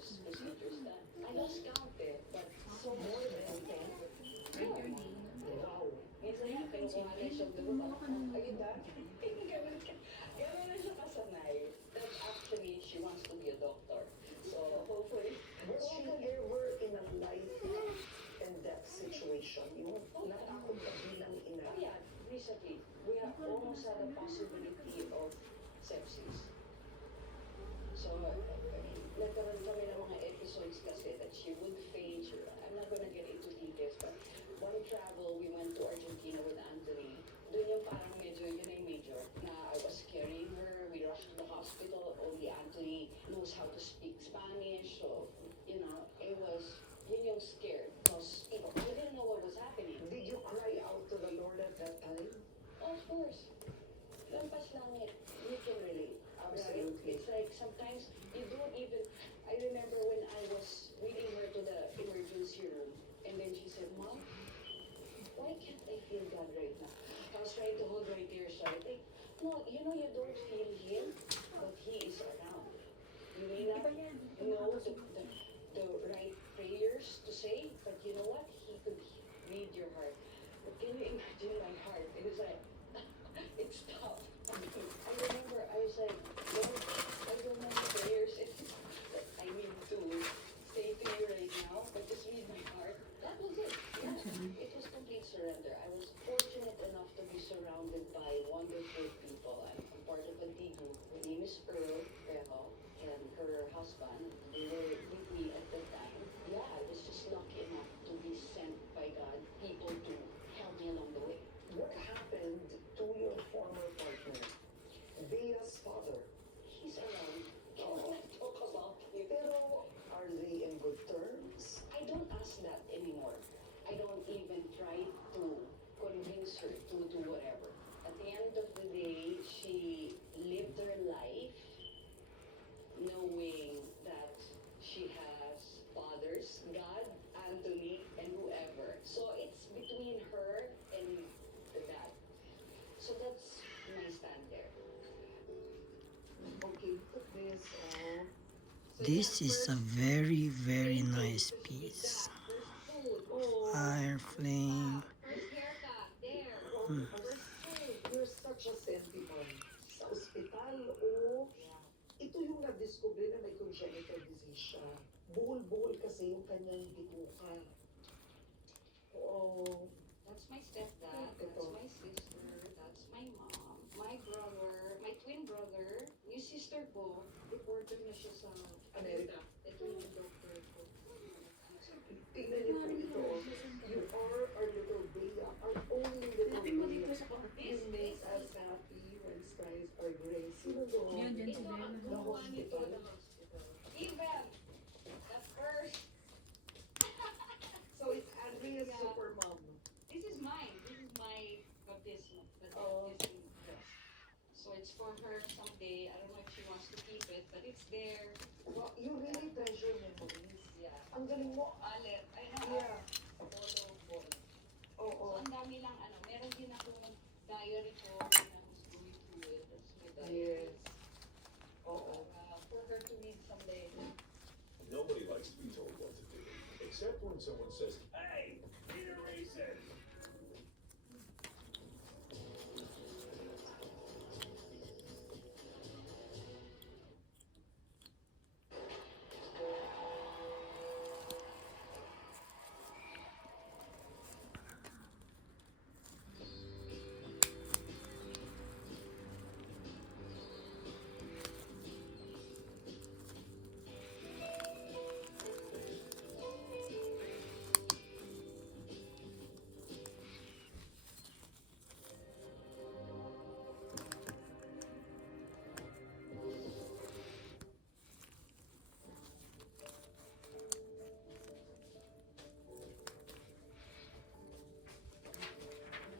just misunderstand. I lost count eh, but so more than 10. Wow. Minsan nga, kinukuha na siyang dugo. Ayun ba? Ganun na siya kasanay. That actually, she wants to be a doctor. So, hopefully, Was she ever in a life and death situation? Yung natakot ka bilang ina? oh yeah, recently, we are almost had a possibility of sepsis. So, nagkaroon kami ng mga episodes kasi that she would faint. I'm not gonna get into details, but one travel, we went to Argentina with Anthony. Doon yung parang medyo, yun na yung major, na I was carrying her, we rushed to the hospital, only Anthony knows how to speak Spanish, so, you know, it was, yun yung scared, because people, we didn't know what was happening. Did you cry out to the Lord at that time? Of course. Lampas langit. You can relate. Absolutely. It's like sometimes you don't even. I remember when I was leading her to the emergency room, and then she said, "Mom, why can't I feel God right now?" I was trying to hold right there, so I think, no, you know, you don't feel Him, but He is around. You may not know the right prayers to say, but you know what? He could read your heart. But can you imagine my heart? It was like, it stopped. I remember I was like, Lord, I don't know the prayers that I need to say to you right now, but just read my heart. That was it. Yeah. It was complete surrender. I was fortunate enough to be surrounded by wonderful people. I'm part of a D group. Her name is Earl Rejo, and her husband. They were with me at the time. Yeah, I was just lucky enough to be sent by God, people to help me along the way. What happened to your former partner? Bea's father. He's around. Can I talk about him? Pero are they in good terms? I don't ask that anymore. I don't even try to convince her to do whatever. At the end of the day, she lived her life knowing that she has fathers, God, Anthony, and whoever. So it's between her and the dad. So that's my stand there. Okay, put this on. This is a very, very nice piece. Fire, flame. You're such a sentiment. Sa ospital o ito yung na-discover na may congenital disease siya. Buhol-buhol kasi yung kanyang bituka. Oo. That's my stepdad, that's my sister, that's my mom, my brother, my twin brother, yung sister ko, reporter na siya sa Amerika. Ito yung doctor ko. Tingnan niyo po ito. You are our little Bea, our only little Bea. You make us happy when skies are gray. Sino doon? Ito ang Na gumawa nito hospital? ng hospital. Even, the first, So it's Andrea's Yeah. super mom. this is mine, this is my baptism, the Oh. baptism dress. So it's for her someday, I don't know if she wants to keep it, but it's there. Wow, you really treasure memories. Yeah. Ang galing mo. Alet, I know, Yeah. photo board. Oo. So, ang dami lang, meron din akong diary ko when I was going through it. That's my diary. Yes. Oo. For her to read someday. Nobody likes to be told what to do, except when someone says, "Hey, Peter Reeson."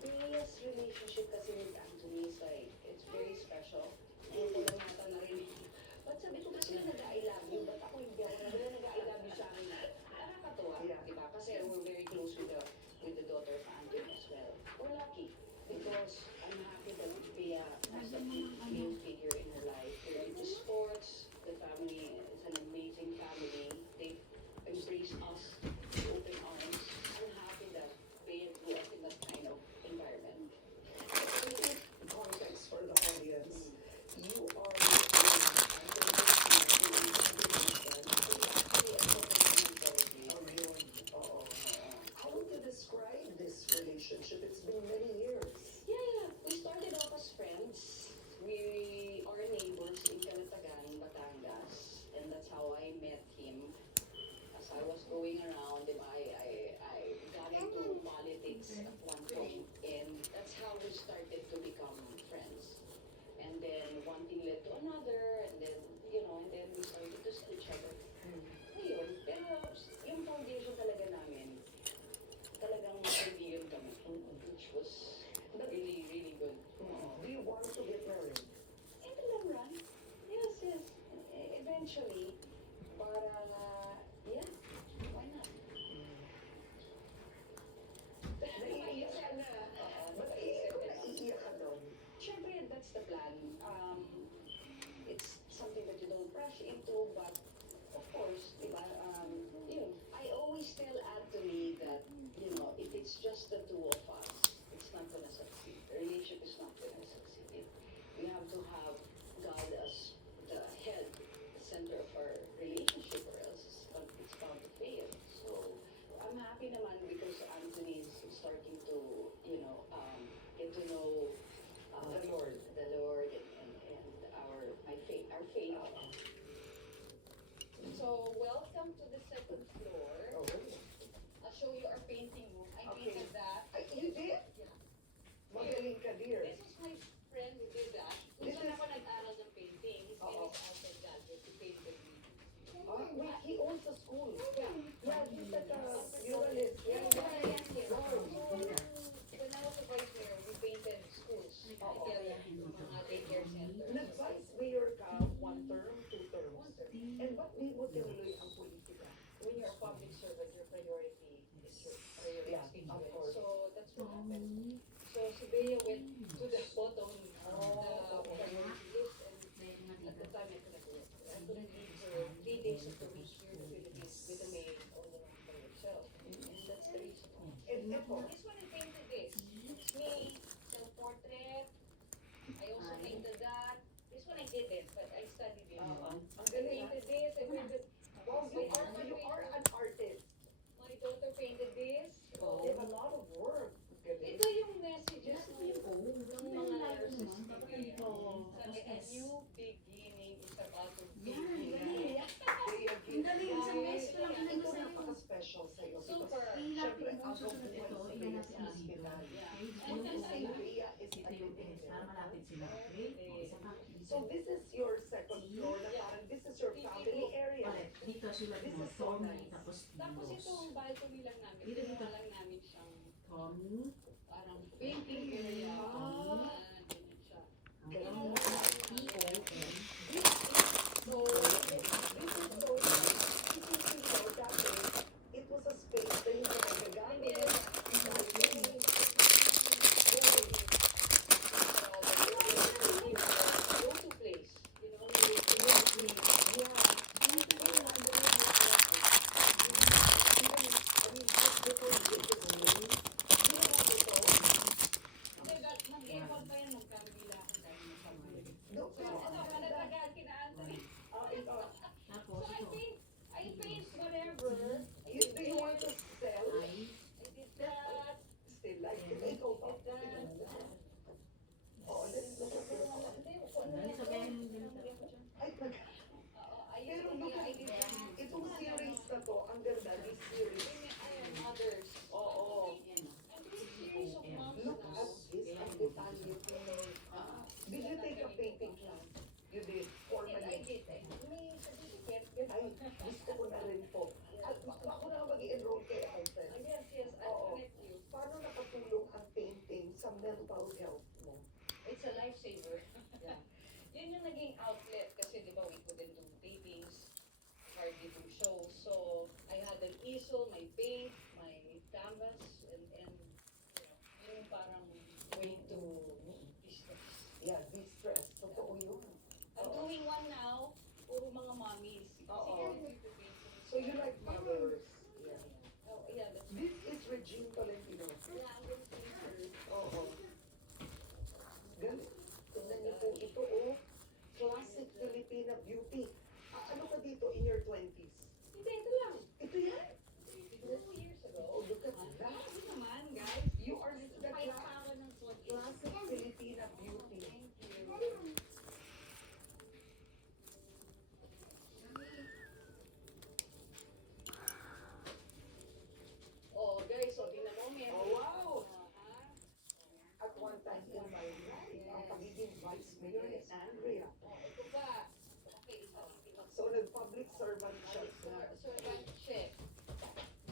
Bea's relationship kasi with Anthony is like, it's very special. And palamata na rin. Ba't sabi ko ba sila nag-I love you? Ba't ako hindi ako nag-I love you sa amin? Nakakatuwa, Yeah. di ba? Kasi we're very close with the daughter of Anthony as well. We're lucky because I'm happy that Bea has a male figure in her life. They're into sports. The family is an amazing family. happy naman because Anthony is starting to, get to know The Lord. the Lord and our faith. So welcome to the second floor. Oh. I'll show you our painting room. I Okay. painted that. Ay, you did? Yeah. Magaling ka, dear. This was my friend who did that. Kung This saan is- ako nag-aral ng painting. His name Oo. is Alfred Galvez. He painted me. Wait, he owns a school. Yeah. Yeah, he's like a muralist. Yeah, Yeah, yeah, yeah. Wow. When I was a vice mayor, we painted schools Oo. together, mga daycare centers. Nag-vice mayor ka, 1 term, 2 terms. One term. And ba't di mo tinuloy ang politika? When you're a public servant, your priority is your Yeah, speech. of course. So that's what happened. So si Bea went to the bottom of Oh, the priority list, and at the time I couldn't do it. I couldn't leave for 3 days of the week here in the Philippines with a maid all alone by yourself. And that's the reason. And ito, This one I painted this. It's me, self-portrait. I also painted that. This one I didn't, but I studied it. ang I galing ha? painted this, I painted. Wow, you are an artist. My daughter painted this. You have a lot of work. Galing. Ito yung messages ng mga nurses. Sabi, a new beginning is about to begin. Kaya Ang galing, isang beses ko lang ito ano sa'yo. napaka-special sa'yo. Super. Siyempre, Ilapin mo ang sa sunod buhay ito, sa ilan Bea natin sa yung video. hospital. Yeah. And then si Bea is Ito a yung living test, para malapit sila. Okay? O, isa pa. So this is your second floor na parang this is your family area. Ulit, dito sulat This mo, is so Tommy, nice. tapos Tapos Tilos. itong balcony lang namin. Dito, dito. Ginawa lang namin siyang Tommy, parang painting area. Ah. Ganyan siya. ang Tommy, T-O-M. So this is so dati, it was a space na hindi nagagamit. Go-to place. Kasi mag-evolve pa yan, magkabila ako dahil masama. So, ano, malatagaan kina Anthony. Tapos So, ito, I paint whatever. I did Do you want to sell? ay, I did that. Still like it. Ikaw pa. Oh, let's look at this. sandali, sabihin mo ganito. Ay, pero look at itong series na to, ang ganda, this series. Others. Oo. And this series of moms Look now. at this, ang detalye ko. Did you take a painting class? You did? Or I mali? did. May certificate. Ay, gusto ko na rin po. At ako na mag-i-enroll kay Alfred. Yes, yes, I'll Oo. connect you. Paano nakatulong ang painting sa mental health mo? It's a lifesaver. Yeah. Yun yung naging outlet kasi di ba we couldn't do tapings, hardly do shows. So I had an easel, my paint, my canvas, and yun yung parang way to distress. Yeah, distress. Totoo yun. I'm doing one now, puro mga mommies. Oo. Sige, dito painting. So you like mothers? Yeah. Oh, yeah, that's This is Regine Tolentino. yeah, I'm going to paint her. Oo. Galing. Tingnan niyo po ito, oh. Classic Filipina beauty. Ano ka dito in your 20s? Hindi, ito lang. Ito yan? 2 years ago. Oh, look at that. Grabe naman, guys. You are the Kahit classic pa ako ng 40. Filipina beauty. Thank you. Oh, guys, so tingnan mo, meron. Oh, wow! Ah, At one time in my life, ang pagiging vice mayor ni Andrea. oh, ito ba? Okay, So, nag-public servant siya. servant check.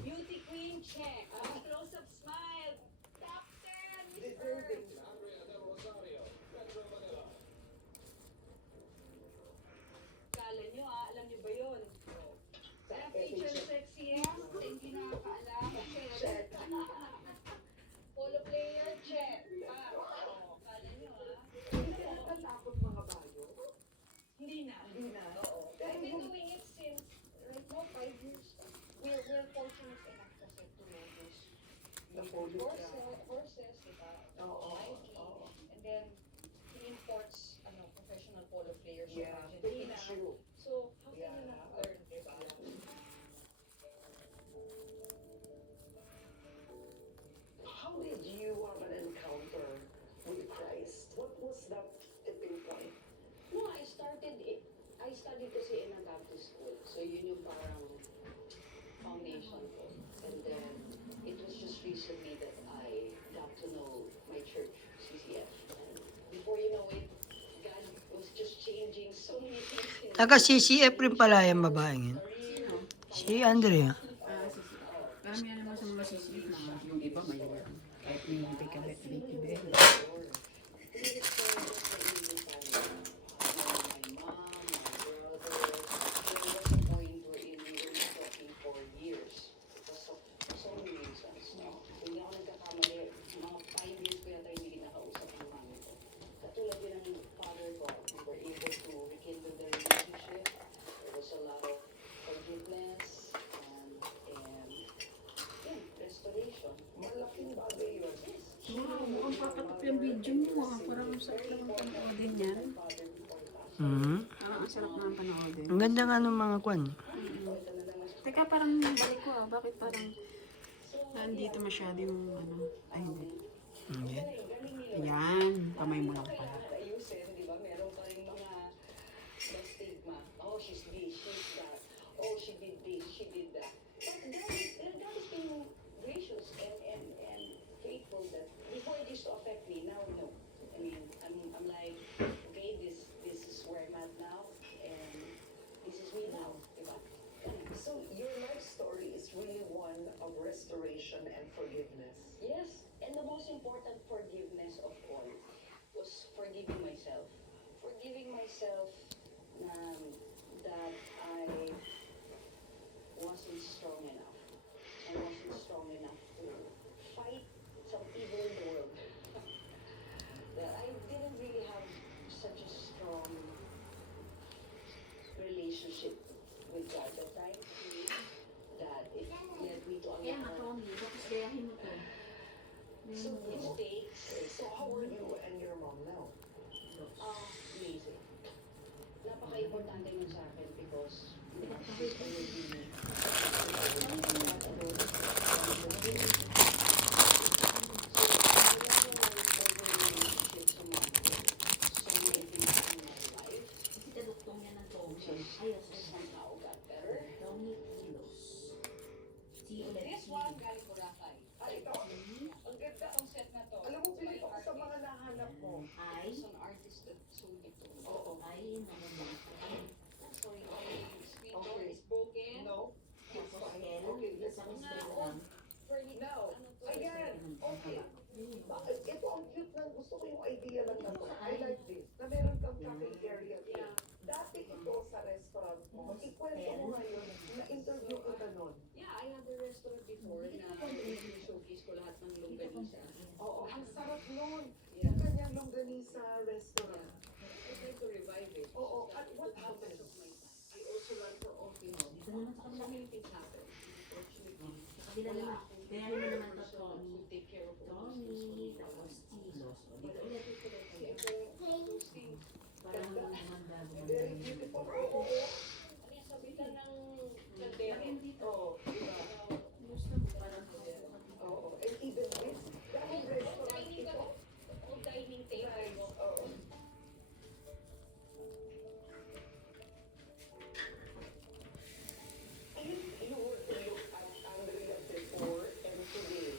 Beauty queen check. Close-up smile. Top 10, Miss Deserving. Earth. Andrea Del Rosario, Metro Manila. Kala nyo alam nyo ba yun? Sa Teacher FHA. sexiest, hindi nakakaalam. Check. Polo player check. Oh, kala nyo Hindi ka natatakot mga bayo. Hindi na. Hindi na. Oo. Pero I've been yung doing it since, right now, 5 years. We're fortunate enough kasi to know those Napulot ka. courses, diba? Oo, Lively. oo. And then, he imports professional polo players Yeah, from to Argentina. teach you. So, how can Yeah. you not learn, diba? Taga CCF rin pala yung babaeng yun. Sino? Si Andrea. Sisi. Karamihan naman sa mga sisi, mga yung iba may kahit may beke-beke. Malaking bagay yun. Siguro mukhang papatok yung video mo parang ang sarap naman panoodin yan. Mhm. Parang ang sarap naman panoodin. Ang ganda nga ng mga kwan. Teka, parang balik ko bakit parang nandito masyado yung ano, ay hindi. Okay. Ayan, kamay mo lang pala. Ayusin, di ba? Meron pa rin mga stigma. Oh, she's this, she's that. Oh, she did this, she did that. But God is being gracious and faithful that before it used to affect me, now no. I mean, I'm like, okay, this is where I'm at now, and this is me now, di ba? So your life story is really one of restoration and forgiveness. Yes, and the most important forgiveness of all was forgiving myself. Forgiving myself that I wasn't strong enough. I wasn't strong enough to fight some evil in the world. That I didn't really have such a strong relationship with God that time. That it led me to a Kaya nga, lot of Tommy, tapos gayahin mo to. So, mistakes. so how are you and your mom now? Amazing. Napaka-importante nun sa akin because she's already Kasi kaduktong niya ng Tommy. Ayos, somehow got better. Tommy Kilos. This one, galing Boracay. Ay, ito. Ang ganda ang set na to. Alam mo, pilit ako sa mga nahanap mo. Ay, It's an artist that sold it to me. Oo. ay, naman. Sorry, my screen door Okay. is broken. No? It's Tapos, fine. Kel, Okay, let's isang go. straight lang. Now, ayan. Okay. Ito ang cute ng gusto ko yung idea lang na to. I like this. Na meron kang cafe area. Yeah. Dati ito sa restaurant mo. Ikwento mo ngayon, na-interview ko ka nun. Yeah, I had a restaurant before na showcase ko lahat ng longganisa. Oo, ang sarap nun. Yeah. Yung kanyang longganisa restaurant. I tried to revive it. Oo, at what happened? I also learned for all Pinoy. Dito naman sa So kabila. many things happen. Unfortunately, Sa kabila wala naman. akong Kaya naman naman to person Tommy. who take care of all these Tommy, things. tapos Kilos. O, But dito I ulit. think that those things. Parang naman bago Very beautiful. Oo. Ano yung sabitan ng kaldero? Oo. Diba? Gusto mo parang Oo. And even this, dahil restaurant Dining ito. ka? Old dining table. Nice. Oo. If you were to look at Andrea before and today,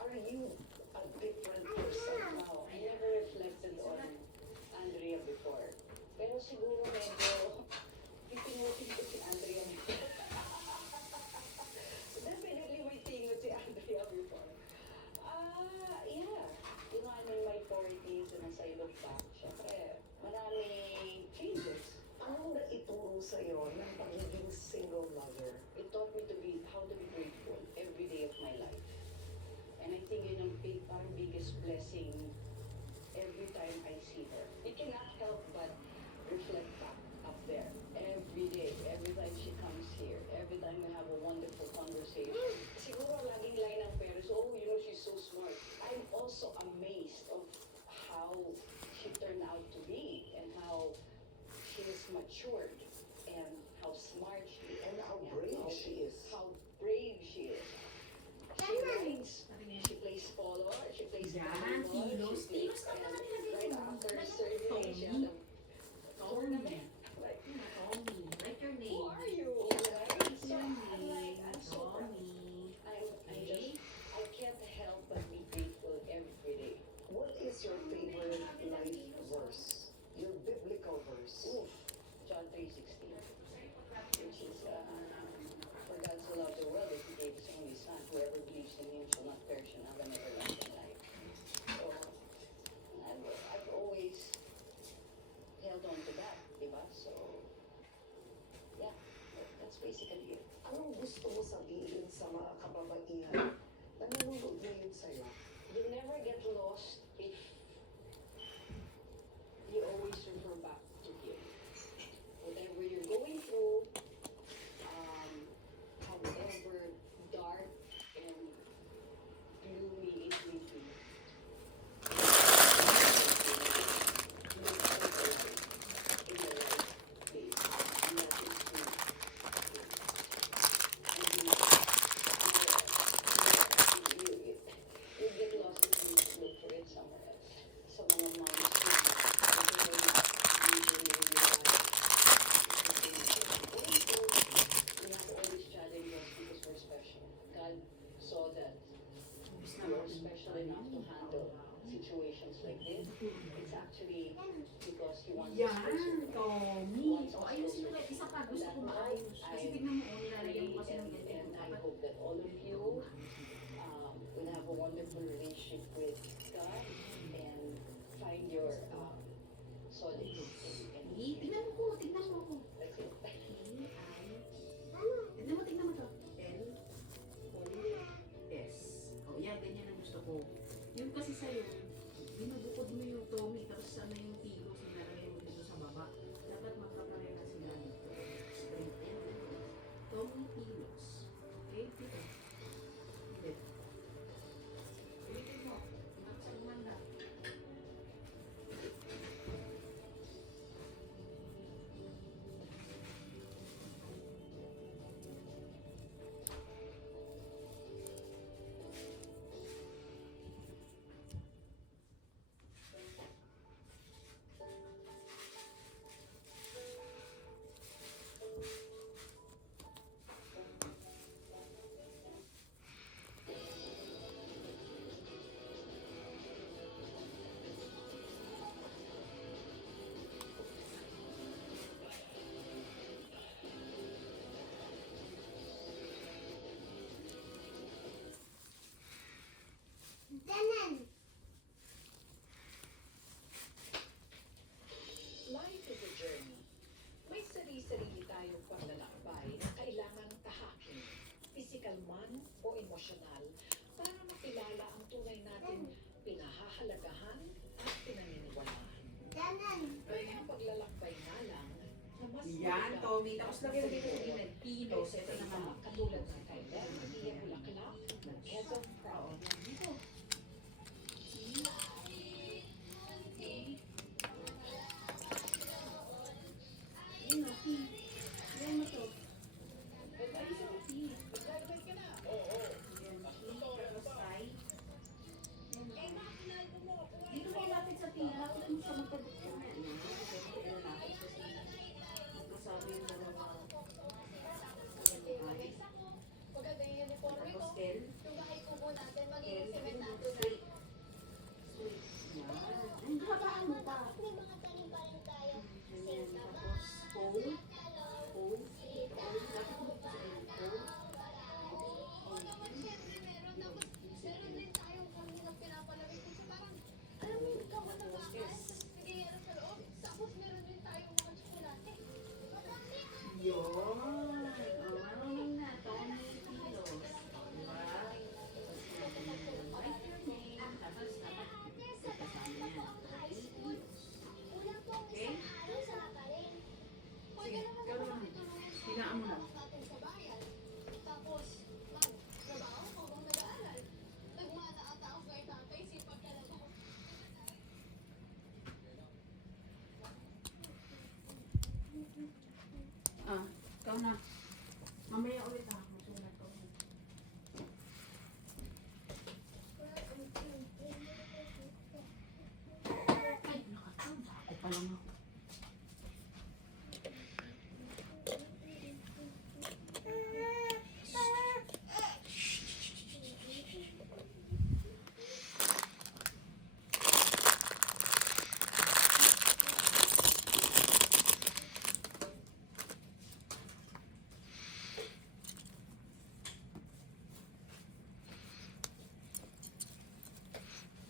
are you a different person now? I never reflected on Andrea before. Pero siguro medyo pipinutin ko si Andrea before. Definitely may tingot si Andrea before. Yeah. You know, I'm in my 40s and as I look back, syempre, maraming changes. Anong naituro sa'yo ng pagiging single mother? It taught me to be, how to be grateful every day of my life. And I think yun ang parang biggest blessing every time I see her. You cannot help but reflect back up there every day, every time she comes here, every time we have a wonderful conversation. Siguro laging line ng parents, oh, you know, she's so smart. I'm also amazed of how she turned out to be and how she is matured and how smart she is. And how brave she is. How brave she is. She rides, she plays polo, she plays Yan, volleyball, Kilos. she plays, Kilos ka naman and nilagay right mo. after Lagyan mo ng surgery, she Tommy. had a get lost if you always refer back to him. Whatever you're going through, however dark and gloomy it may be, you get lost if you look for it somewhere else. Sa mga moms we have to always challenge us because we're special. God saw that we're special enough to handle situations like this. It's actually because He wants us Yan, closer. Tommy. O, ayusin mo na. Isa pa. Gusto ko maayos. Kasi tignan mo, nilalagyan mo kasi ng ganyan. And I hope that all of you will have a wonderful relationship with God and find your solace in Tignan mo ko. Tignan mo ko. That's it. Tignan mo to. L-O-S. O, yan. Ganyan ang gusto ko. Yung kasi sa'yo, binubukod mo yung Tommy, tapos ano yung tilos na nalagay mo dito sa baba. Dapat magkapareha sila dito. Straight. Ayan. Tommy tilos. Okay? Dito. Ulit. Ulitin mo. Ingat sa umanda. Life is a journey. May sarili-sarili tayong paglalakbay na kailangan tahakin, physical man o emosyonal, para makilala ang tunay natin pinahahalagahan at pinaniniwalaan. Kaya ang paglalakbay nga lang na mas Yan, mabigat Tommy. Tapos lagyan mo dito sa din ng tilos. kaysa Ito sa naman. iba, katulad ng kay Maria Bulaklak ng Quezon Oo, Province. yan. Dito. Yun, okay. Yan mo to. Ayos ako, P. Yan, P. Tapos I. Yan. Dito mo lapit sa P. Lapit mo siya magpapit. Yan. Yan. Lapit kasi magkasama yung dalawa. Yan, I. Tapos L. L. Straight. Straight. Yan. Ang habaan mo pa. Ganyan. Tapos pole. Pole. Pole. Lapit mo sa pole. Yun. O, marunong na. Tommy Tilos. Diba? Tapos write your name. Tapos dapat kasama yan. Tommy Tilos. Okay? Sige, ikaw naman. Hinaan mo lang. Ah, ikaw na. Mamaya ulit ah. Masulat ko. Ay, nakatawag. Ako pa lang ako.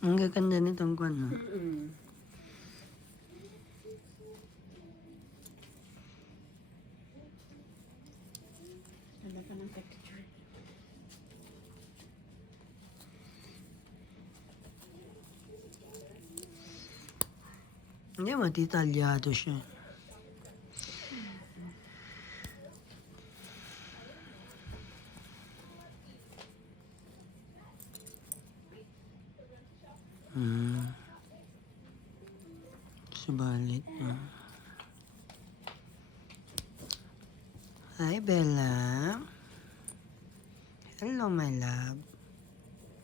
Ang gaganda nitong kwan, no? Mm-mm. Ganda ka ng picture. Hindi, matitalyado siya. Hmm. Subalit. Hi, Bella. Hello, my love.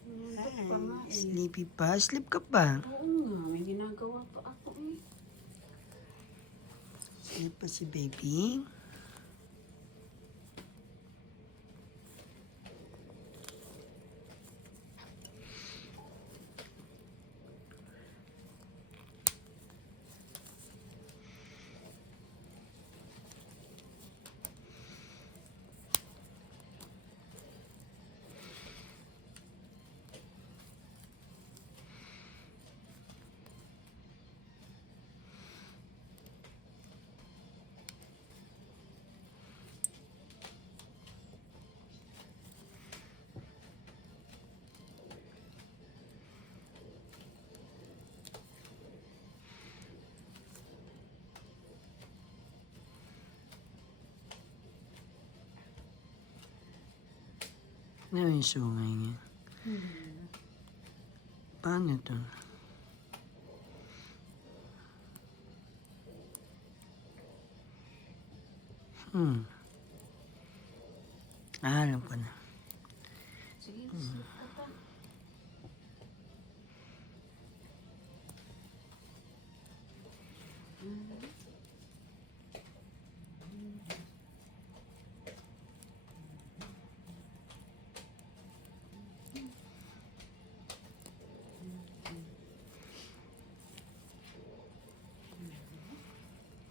Nandito pa nga eh. Sleepy pa? Sleep ka pa? Oo nga, may ginagawa pa ako eh. Sleep pa si baby? Ano yung sungay niya? Paano to? Alam ko na. Sige, sleep ka pa.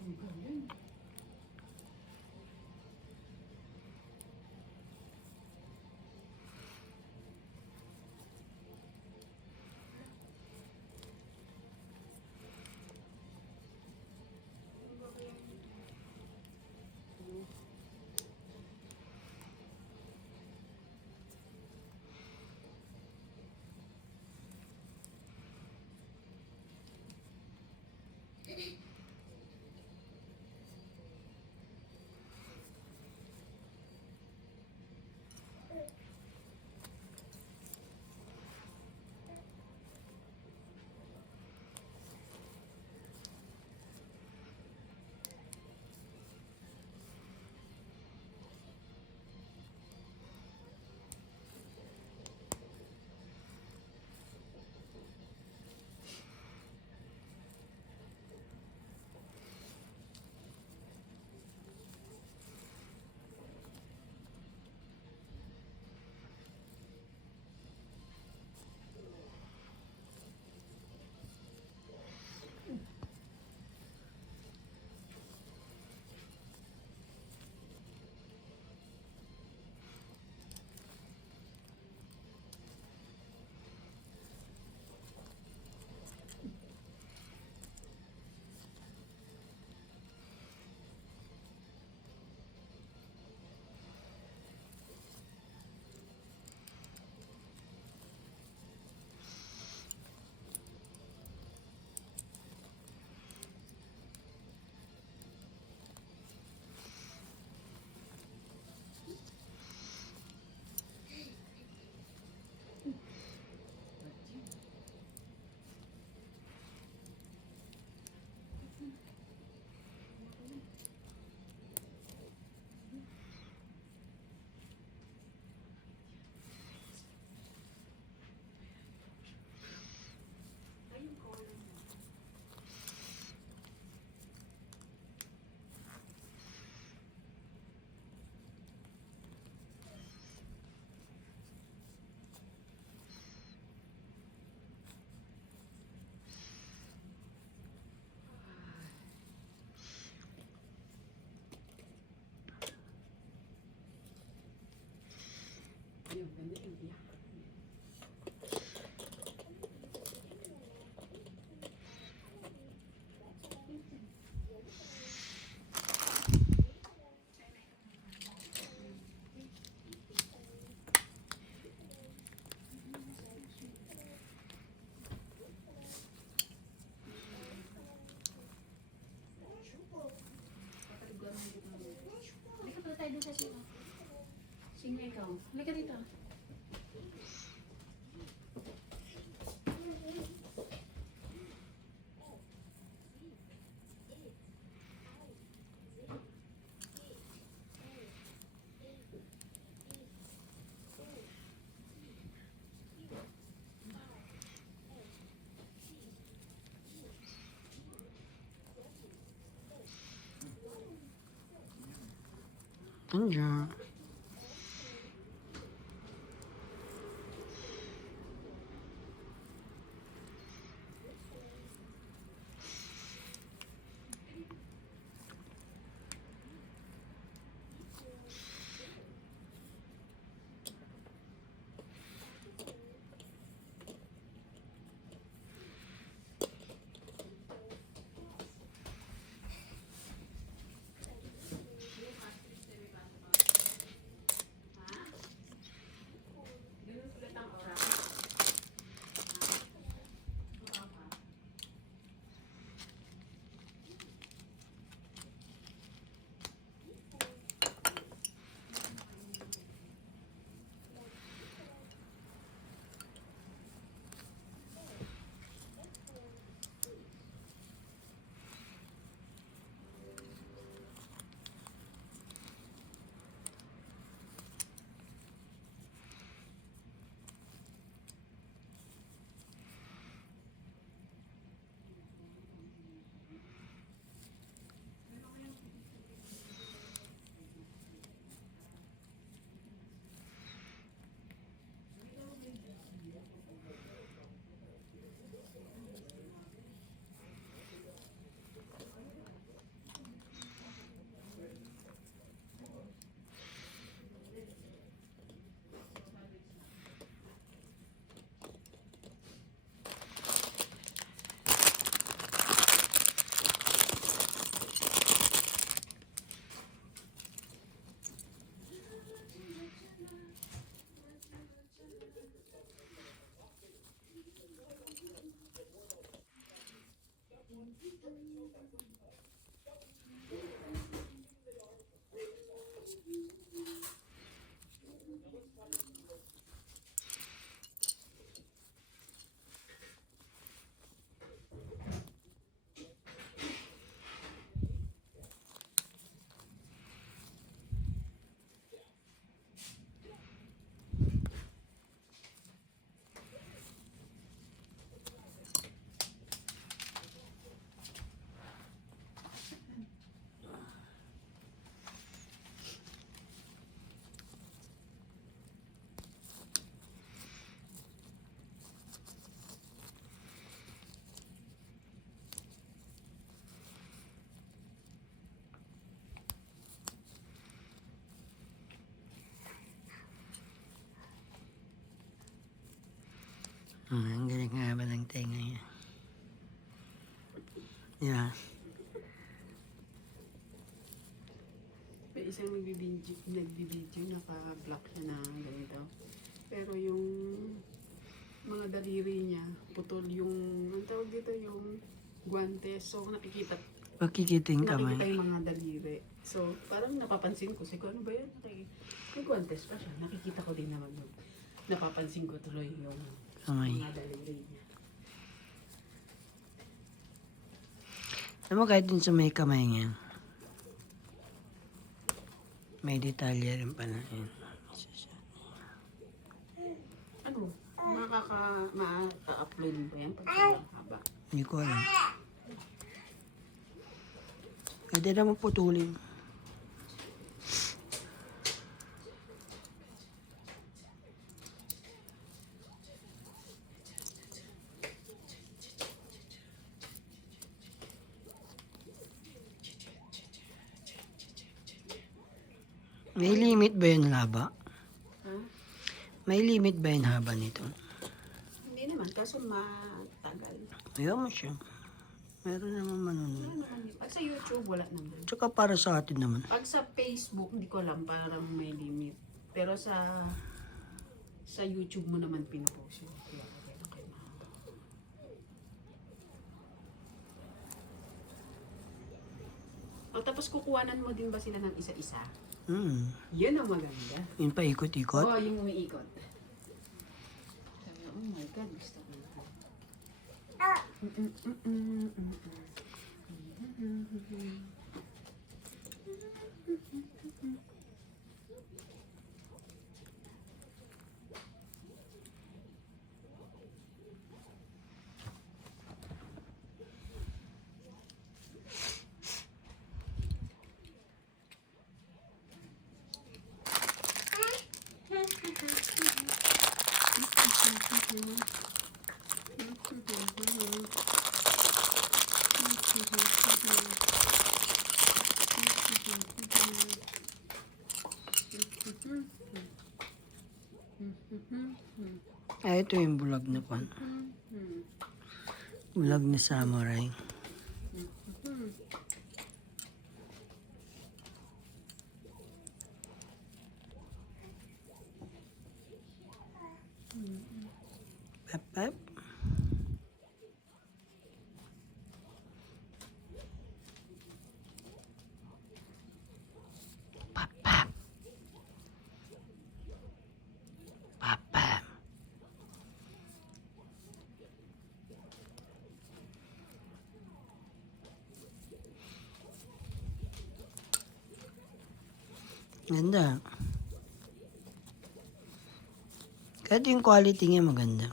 Ang galing. Halika dito. Andiyan. Ganun ulit ang oras. Ang galing nga ba ng tenga niya? Yeah. May isang nagbibideo, naka-block siya na ganito. Pero yung mga daliri niya, putol yung, ang tawag dito, yung guantes. So nakikita Pakikiting kamay. yung mga daliri. So parang napapansin ko, siguro ano ba yan? May guantes pa siya. Nakikita ko din naman yun. Napapansin ko tuloy yung Kamay. mga daliri niya. Alam mo, kahit din sa may kamay niya, may detalye rin pala yun. Ano? Ma-upload mo ba yan pag sobrang haba? Hindi ko alam. Pwede naman putulin. May limit ba yung haba? Ha? May limit ba yung haba nito? Hindi naman, kaso matagal. Ayaw mo siya. Meron naman manonood. Wala naman yun. Pag sa YouTube, wala naman. Tsaka para sa atin naman. Pag sa Facebook, hindi ko alam, parang may limit. Pero sa YouTube mo naman pinapost yun. Kaya okay na kayo mahaba. O tapos kukuhanan mo din ba sila ng isa-isa? Yun ang maganda. Yung paikot-ikot. Oo, yung umiikot. Sabi ko, oh my God, gusto ko ito. Ito yung bulag na pan. Bulag na samurai. Pep, pep. Pep, pep. Pep, pep. Ganda. Kahit yung quality niya maganda.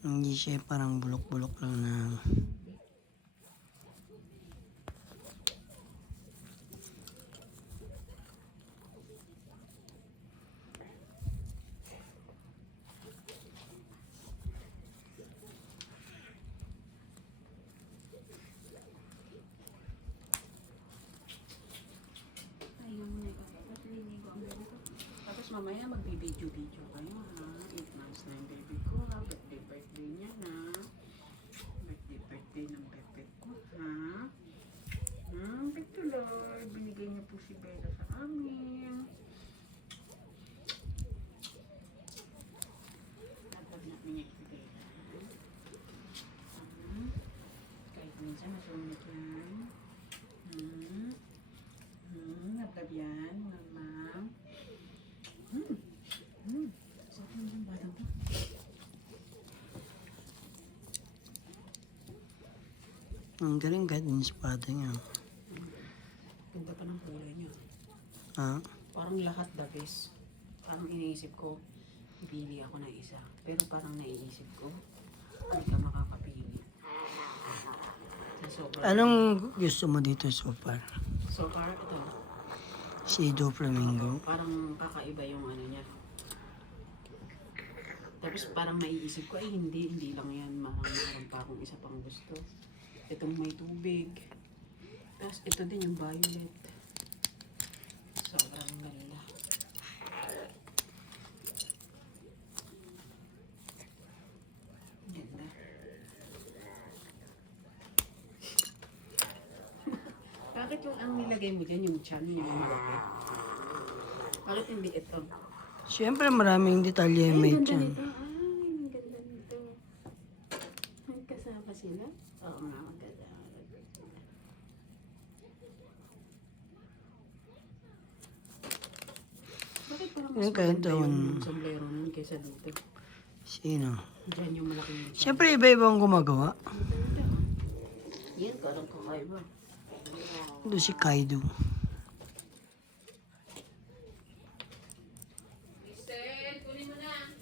Hindi siya parang bulok-bulok lang na. Ayun muna ikaw. Tapos linigo ang baby ko. Tapos mamaya magbibideo-video kayo ha. 8 months na yung baby ko ha. Birthday niya na. Birthday ng bebe ko ha. Pituloy. Binigay niya po si Bella sa amin. Nagwag namin niya si Bella. Kahit minsan masungit yan. Nagwag yan, mama. Sarap yung batang ko. Ang galing kahit yung espada niya. Ganda pa ng kulay niya. Ha? Parang lahat the best. Parang iniisip ko, pipili ako ng isa. Pero parang naiisip ko, hindi ka makakapili. Sa sobrang... Anong gusto mo dito so far? So far, ito. Shade Flamingo. Parang kakaiba yung ano niya. Tapos parang maiisip ko, hindi lang yan. Meron pa akong isa pang gusto. Itong may tubig. Tapos ito din yung violet. Sobrang ganda. Ganda. Bakit yung ang nilagay mo dyan, yung chan, yung malaki? Bakit hindi ito? Siyempre maraming detalye yung may ganda tiyan. nito. Ay, ang ganda nito. Kasama sila? Oo nga, maganda. Bakit parang mas Yung kahit maganda taon. yung sombrero nun kaysa dito? Sino? Diyan yung malaking chan. Siyempre iba-ibang gumagawa. Ang ganda. Yan, parang kakaiba. Ito si Kaido. Listen, kunin mo na.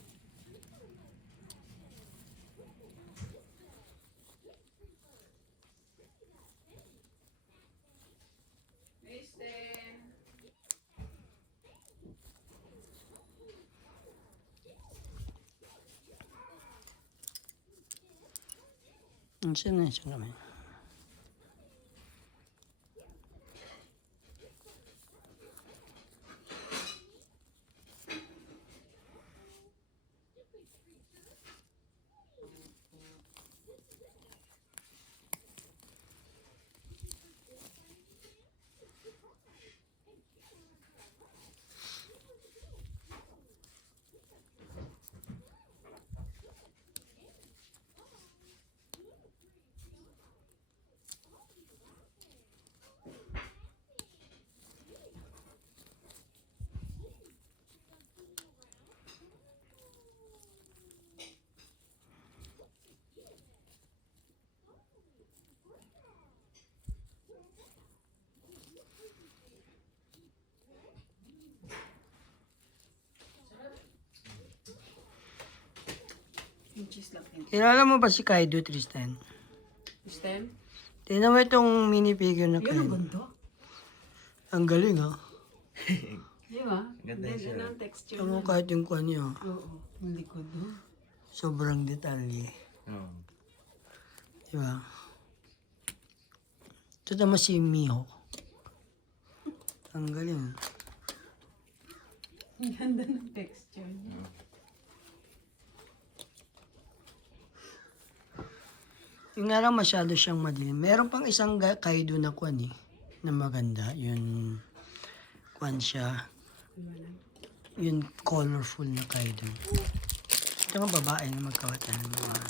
Listen. Saan na siya kami? sakyan. Kilala mo ba si Kaido, Tristan? Stem? Tingnan mo itong minifigure na Yun ang Kaido. ganda. Ang galing, ha? Di ba? Ganda Ganda siya. ng texture Tingnan mo niya. kahit yung kwan niya. Oo. Yung likod. Oh. Sobrang detalye. Oo. Diba? Ito naman si Miho. Ang galing. Ang ganda ng texture niya. Yung nga lang masyado siyang madilim. Meron pang isang Kaido na kwan eh. Na maganda. Yun. Kwan siya. Yun colorful na Kaido. Ito nga babae na magkawatan ng mga...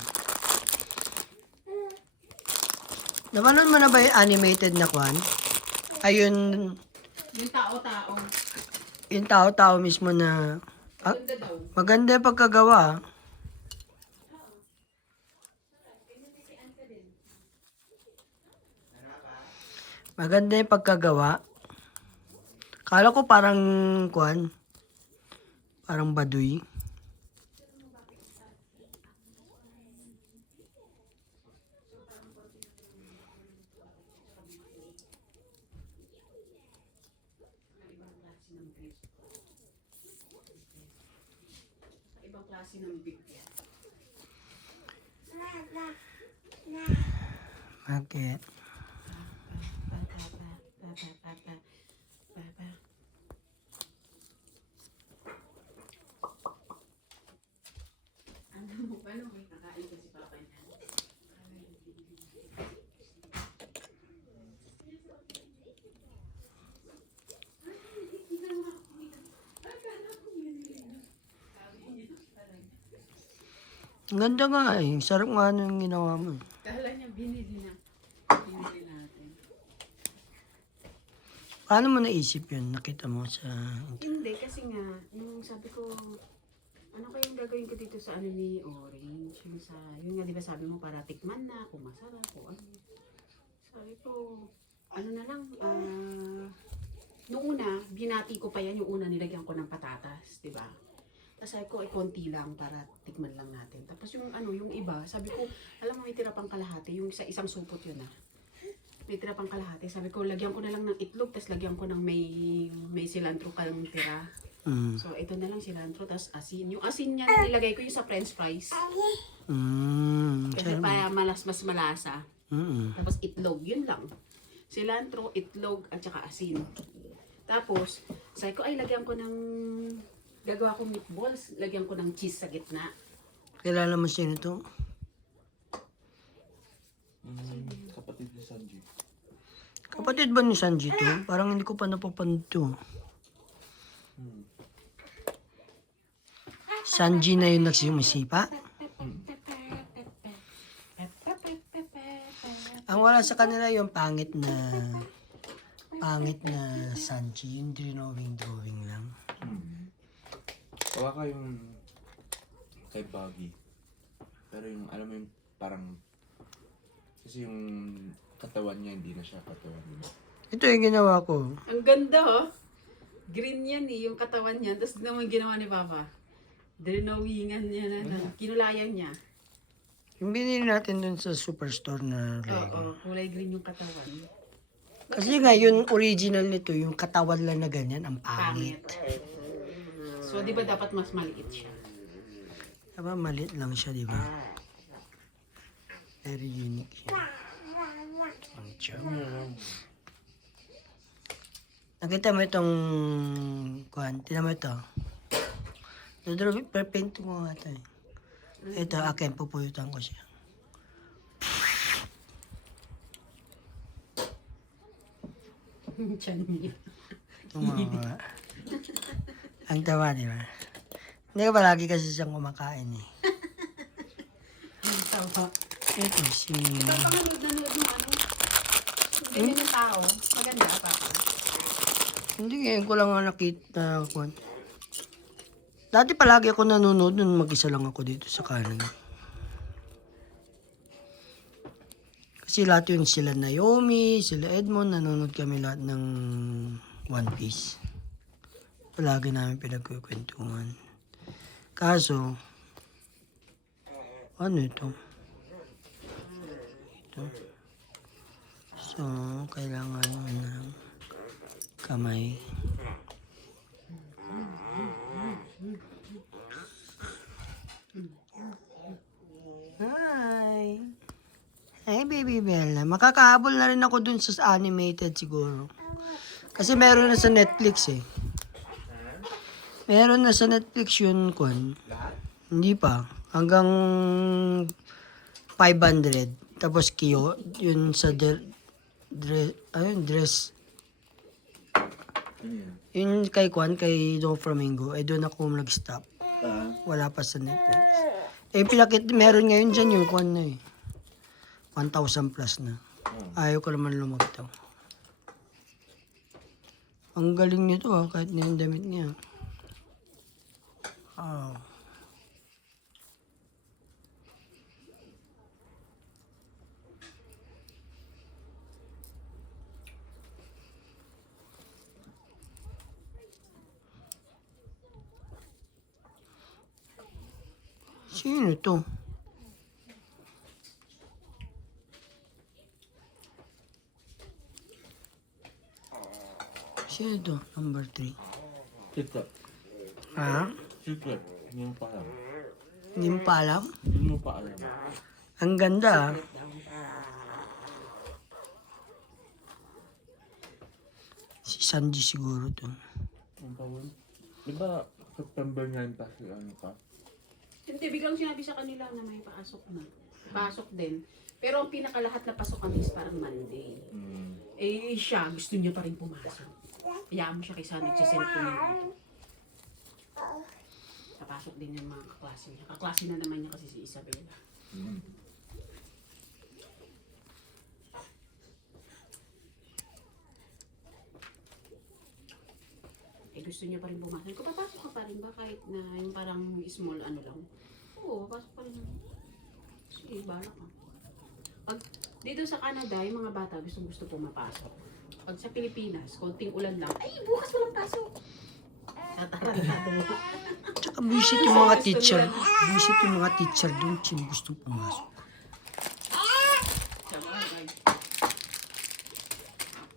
Napanood mo na ba yung animated na kwan? Ayun, Yung tao-tao. yung tao-tao mismo na... Ah, Ganda daw. maganda yung pagkagawa. Maganda yung pagkagawa. Kala ko parang kwan. Parang baduy. Ibang klase ng big yan. Bakit? Ano mo ba nung may nakain ko si Papa niya? Ang ganda nga eh. Sarap nga nung ginawa mo. Kala niya binili na. Binili natin. Paano mo naisip yun? Nakita mo sa... Hindi, kasi nga, yung sabi ko, ano kayang gagawin ko dito sa ano ni Orange? Yung sa, yun nga, di ba sabi mo para tikman na, kung masarap, o ano. Sabi ko, ano na lang, nung una, binati ko pa yan, yung una nilagyan ko ng patatas, di ba? Tapos sabi ko, ay konti lang para tikman lang natin. Tapos yung ano, yung iba, sabi ko, alam mo, may tira pang kalahati, yung sa isang supot yun ah. May tira pang kalahati. Sabi ko, lagyan ko na lang ng itlog, tapos lagyan ko ng may cilantro kang tira. Mm. So, ito na lang cilantro, tapos asin. Yung asin niya, nilagay ko yung sa french fries. Kasi Sarap. para mas malasa. Mm. Tapos itlog, yun lang. Cilantro, itlog, at saka asin. Tapos, sabi ko, ay, lagyan ko ng, gagawa ko meatballs, lagyan ko ng cheese sa gitna. Kilala mo sino to? Kapatid ni Sanji. Kapatid ba ni Sanji to? Parang hindi ko pa napapanood to. Sanji na yung nagsumisipa? Ang wala sa kanila yung pangit na Sanji. Yung drawing lang. Kawa ka yung kay Buggy. Pero yung, alam mo yung parang, kasi yung katawan niya, hindi na siya katawan niya. Ito yung ginawa ko. Ang ganda, oh. Green yan eh, yung katawan niya. Tapos naman ginawa ni Papa. Drinawingan niya na, kinulayan niya. Yung binili natin dun sa superstore na Oo, Lego. kulay green yung katawan. Kasi nga, yung original nito, yung katawan lang na ganyan, ang pangit. Pangit. So, di ba dapat mas maliit siya? Diba, maliit lang siya, di ba? Very unique siya. Ang charm. Nakita mo itong kuhan? Tignan mo ito. Paint mo nga ito eh. Ito, akin, pupuyutan ko siya. Tiyan niya. Itong mga... Ang tawa, di ba? Hindi ka palagi kasi siyang kumakain eh. Ang tawa. Ito, si... Ikaw pa nga nanonood ng ano? Ganyan yung tao. Maganda pa. Hindi, ngayon ko lang nga nakita. Kuhan. Dati palagi ako nanonood nun mag-isa lang ako dito sa kanan. Kasi lahat yun, sila Naomi, sila Edmond, nanonood kami lahat ng One Piece. Palagi namin pinagkukwentuhan. Kaso, Ano ito? Ito. So, kailangan mo ng kamay. Hi! Hey, baby Bella. Makakahabol na rin ako dun sa animated siguro. Kasi meron na sa Netflix eh. Meron na sa Netflix yun, Kwan. Hindi pa. Hanggang 500. Tapos Kiyo, yun sa dress. Ano yan? Yun kay Kwan, kay Don Flamingo, eh doon ako nag-stop. Ah, Wala pa sa Netflix. Eh, meron ngayon dyan yung Kwan na eh. 1,000 plus na. Ayaw ko naman lumagtaw. Ang galing nito kahit na yung damit niya. Wow. Sino to? Sino to? Number 3. secret. Ha? Secret. Hindi mo pa alam. Hindi mo pa alam? Hindi mo pa alam. Ang ganda Si Sanji siguro to. Ang tawag? Di ba September 9 pa si ano ka? Hindi, biglang sinabi sa kanila na may pasok na. Pasok din. Pero ang pinakalahat na pasok kami is parang Monday. Eh siya, gusto niya pa rin pumasok. Hayaan mo siya kay Sana, nagsiselfone niya. Papasok din yung mga kaklase niya. Kaklase na naman niya kasi si Isabela. Eh gusto niya pa rin pumasok. Kung papasok ka pa rin ba kahit na yung parang small ano lang? Oo, papasok pa rin. Sige, balak ka. Pag dito sa Canada, yung mga bata gusto pumapasok. Pag sa Pilipinas, konting ulan lang, ay bukas walang pasok. Tatarantado mo. Tsaka visit yung mga teacher. Visit yung mga teacher doon. Sino gustong pumasok. Sabagay.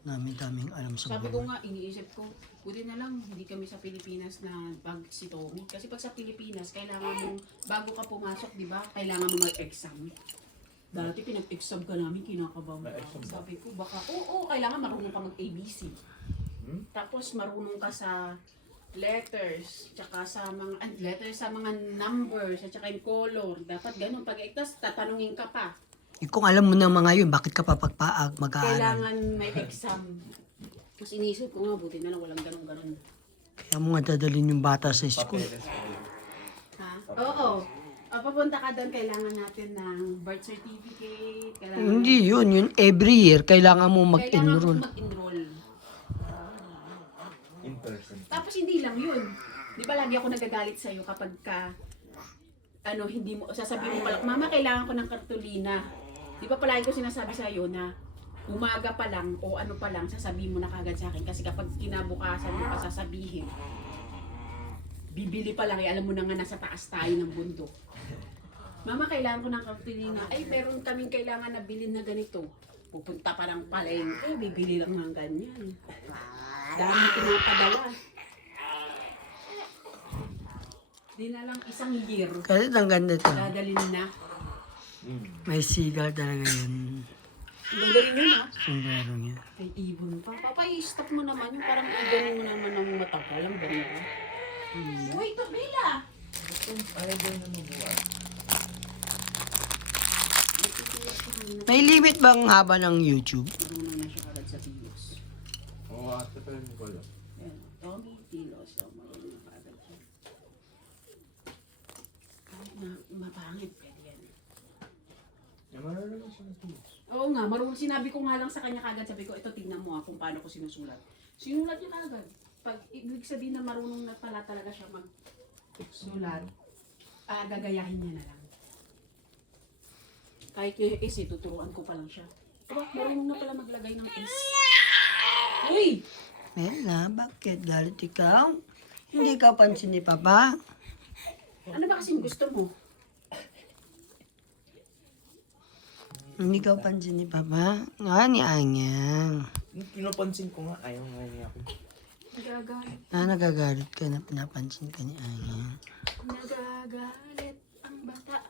Daming alam sa Sabi ko buhay. nga, iniisip ko, buti na lang, hindi kami sa Pilipinas na bag si Tommy. Kasi pag sa Pilipinas, kailangan mong, bago ka pumasok, di ba, kailangan mo mag-exam. Dati pinag-exam ka namin, kinakabahan May ka. exam ba? Sabi ko, baka, oo, kailangan marunong ka mag-ABC. Tapos marunong ka sa letters, tsaka sa mga letters, sa mga numbers, at tsaka yung color. Dapat ganun. Pag-exam, tatanungin ka pa. Eh, kung alam mo na mga yun, bakit ka pa mag-aaral? Kailangan may exam. Mas iniisip ko nga, buti na lang walang ganun-ganun. Kaya mo nga dadalhin yung bata sa school. Papeles ko yun. Ha? Oo. Papunta ka doon, kailangan natin ng birth certificate. Kailangan Hindi yun. Yun every year, kailangan mo Kailangan mag-enroll. mo mag-enroll. In person. Tapos hindi lang yun. Di ba lagi ako nagagalit sa'yo kapag ka, ano, hindi mo, sasabihin mo pala, Mama, kailangan ko ng kartulina. Di ba palagi ko sinasabi sa'yo na umaga pa lang o ano pa lang, sasabihin mo na kagad sa akin. Kasi kapag kinabukasan mo pa sasabihin, bibili pa lang, alam mo na nga nasa taas tayo ng bundok. Mama, kailangan ko ng kartulina. Ay, meron kaming kailangan na bilhin na ganito. Pupunta pa ng palengke, bibili lang ng ganyan. Dami pinapadala. Di na lang isang year, Kasi ang ganda to. dadalhin na. May sigal talaga yun. Ganda rin yun ha. Sombrero niya. May ibon pa. Papa, i-stop mo naman yung parang i-ganon mo naman ng matagal. Ang ganda. Uy, ito, Bella! Ayaw din na mabuhat. May limit bang haba ng YouTube? Marunong na siya agad sa tilos. Oo, ate pa rin ko lang. Ayan, Tommy, tilos. So, marunong na agad siya. Kahit na mapangit, pwede yan. Marunong siya na tulos. Oo nga, marunong. Sinabi ko nga lang sa kanya kagad, sabi ko, ito tignan mo kung paano ko sinusulat. Sinulat niya kagad. Pag ibig sabihin na marunong na pala talaga siya magsulat, gagayahin niya na lang. Kahit yung S, tuturuan ko pa lang siya. Diba, marunong na pala maglagay ng S. Uy! Mela, bakit galit ikaw? Hindi ka pansin ni Papa? Ano ba kasing gusto mo? Hindi ka pansin ni Papa? Ah, ni Anyang. Pinapansin ko nga, ayaw nga niya ako. Nagagalit. Ah, nagagalit ka na pinapansin ka ni Anyang. Nagagalit ang bata.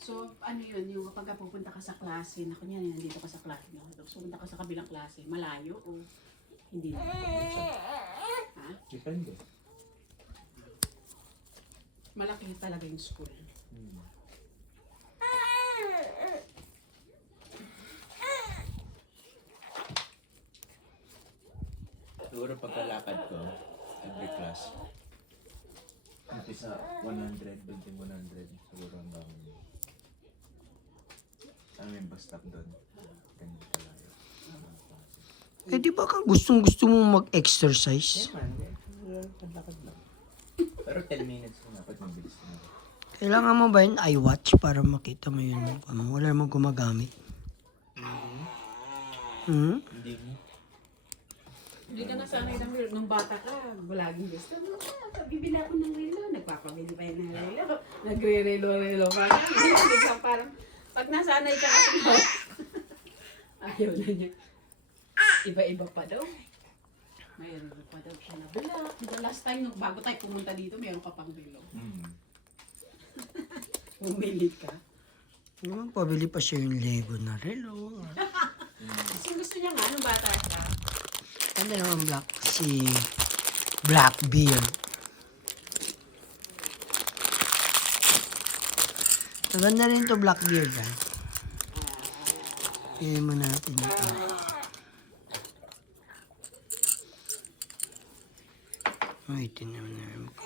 So, ano yun, yung kapag pupunta ka sa klase, na kunya nandito ka sa klase, no? Tapos pupunta ka sa kabilang klase, malayo o hindi na? Ha? Depende. Malaki talaga yung school. Hmm. Siguro pagkalakad ko, every class, umpisa 100, building 100, siguro hanggang yung bus stop doon. Ganyan kalayo. Eh, di ba ka gustong-gusto mo mag-exercise? Lakad lang. Pero 10 minutes na dapat mabilis na. Kailangan mo ba yun iWatch para makita mo yun? Wala namang gumagamit. Hmm? Hindi mo. Hindi ka nasanay ng relo. Nung bata ka, laging gusto mo. Bibili ako ng relo. Nagpapabili pa yun ng relo. Nagre-relo-relo pa. Hindi ka parang, pag nasanay ka kasi mo, ayaw na niya. Iba-iba pa daw. Mayroon pa daw siya na bila. The last time, nung bago tayo pumunta dito, mayroon ka pang relo. Bumili ka. Naman, pabili pa siya yung Lego na relo. Kasi gusto niya nga, nung bata siya. Ano naman si Blackbeard. Maganda rin to Blackbeard, ha? Iyan mo natin ito. Ay, tinaman na rin ko.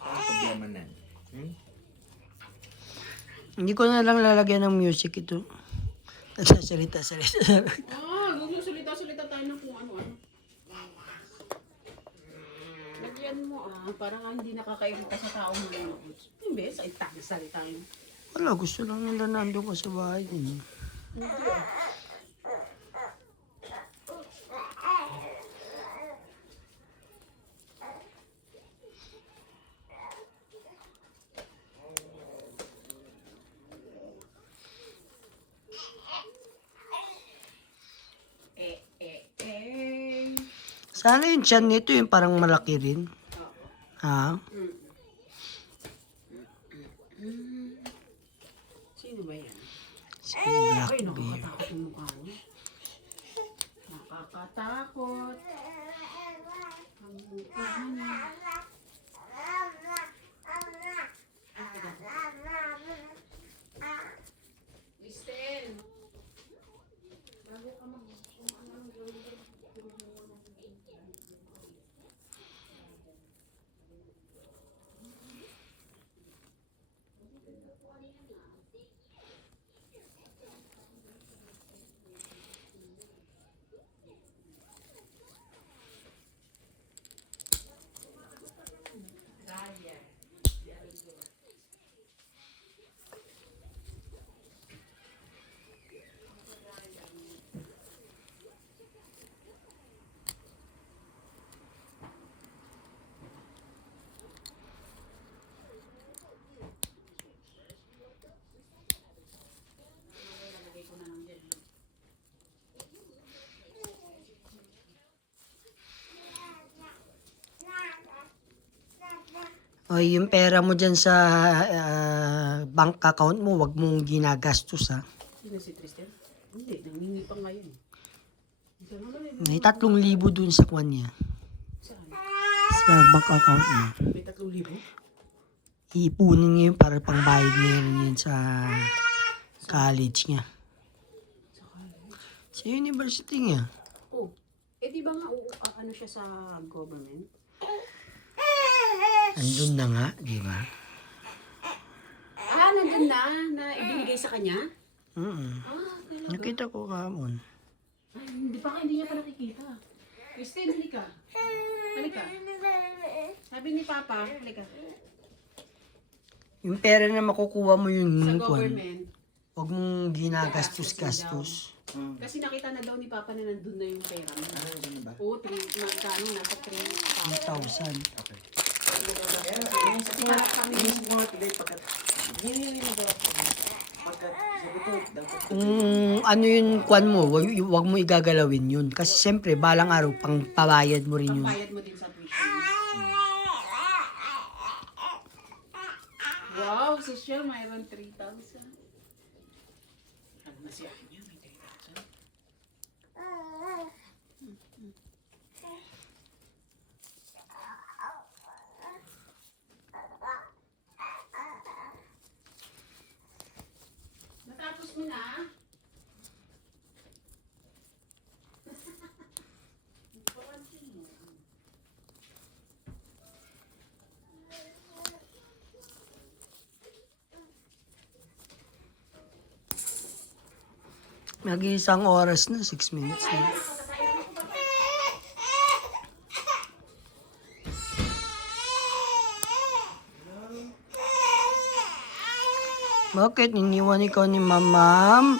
Ang problema na. Hindi ko na lang lalagyan ng music ito. Nagsasalita-salita. Susulita-sulita tayo ng kung ano-ano. Lagyan mo parang hindi nakakairita sa tao mo na imbes, ay salita yun. Wala, gusto lang nila nandun ka sa bahay din. Sana yung tiyan nito yung parang malaki rin. Ha? Sino ba yan? Si Ay, Blackbeard. nakakatakot yung mukha mo. Nakakatakot. Ang mukha niya. Kristen! Bago ka O, yung pera mo dyan sa bank account mo, wag mong ginagastos, ha? Sino si Tristan? Hindi, nangingi pa ngayon. May 3,000 dun sa kwan niya. Saan? Sa bank account niya. May 3,000? Iipunin niya yun para pangbayad niya rin yun sa college niya. Sa college? Sa university niya. Oh, di ba nga ano siya sa government? Andun na nga, di ba? Nandun na ibinigay sa kanya? Talaga? Nakita ko kahapon. Ay, hindi niya pa nakikita. Kristen, halika. Halika. Sabi ni Papa, halika. Yung pera na makukuha mo yun, Sa kwan, government, wag mong ginagastos-gastos. Kasi nakita na daw ni Papa na nandun na yung pera mo. Ganun ba? Oo, magkano, nasa 3,000. 1,000. Okay. Kasi parang kami, Inisip ko nga tuloy pagkat, hindi na daw ako. Pagkat, sabi ko, dapat Kung ano yung kwan mo, wag mo igagalawin yun. Kasi siyempre, balang araw, pang pabayad mo rin yun. pambayad mo din sa tuition. Wow, social, mayroon 3,000. ano na siya niya, may 3,000. Natapos mo na? Mag-iisang oras na, 6 minutes na. Bakit? Iniwan ikaw ni mamam?